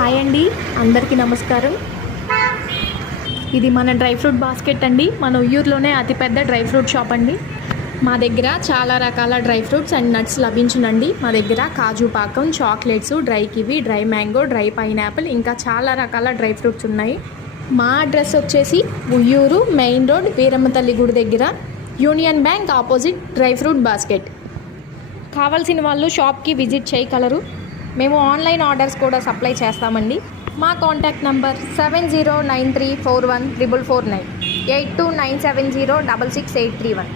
Hi అండి, అందరికీ నమస్కారం. ఇది మన డ్రై ఫ్రూట్ బాస్కెట్ అండి. మన ఉయ్యూరులోనే అతిపెద్ద డ్రై ఫ్రూట్ షాప్ అండి. మా దగ్గర చాలా రకాల డ్రై ఫ్రూట్స్ అండ్ నట్స్ లభించునండి. మా దగ్గర కాజు పాకం, chocolates, dry kiwi, dry mango, dry pineapple ఇంకా చాలా రకాల డ్రై ఫ్రూట్స్ ఉన్నాయి. మా అడ్రస్ వచ్చేసి ఉయ్యూరు మెయిన్ రోడ్, వీరమ్మ తల్లి గుడి దగ్గర, union bank opposite, dry fruit basket. కావాల్సిన వాళ్ళు షాప్కి విజిట్ చేయగలరు. మేము ఆన్లైన్ ఆర్డర్స్ కూడా సప్లై చేస్తామండి. మా కాంటాక్ట్ నంబర్ 7093414449, 8297066831.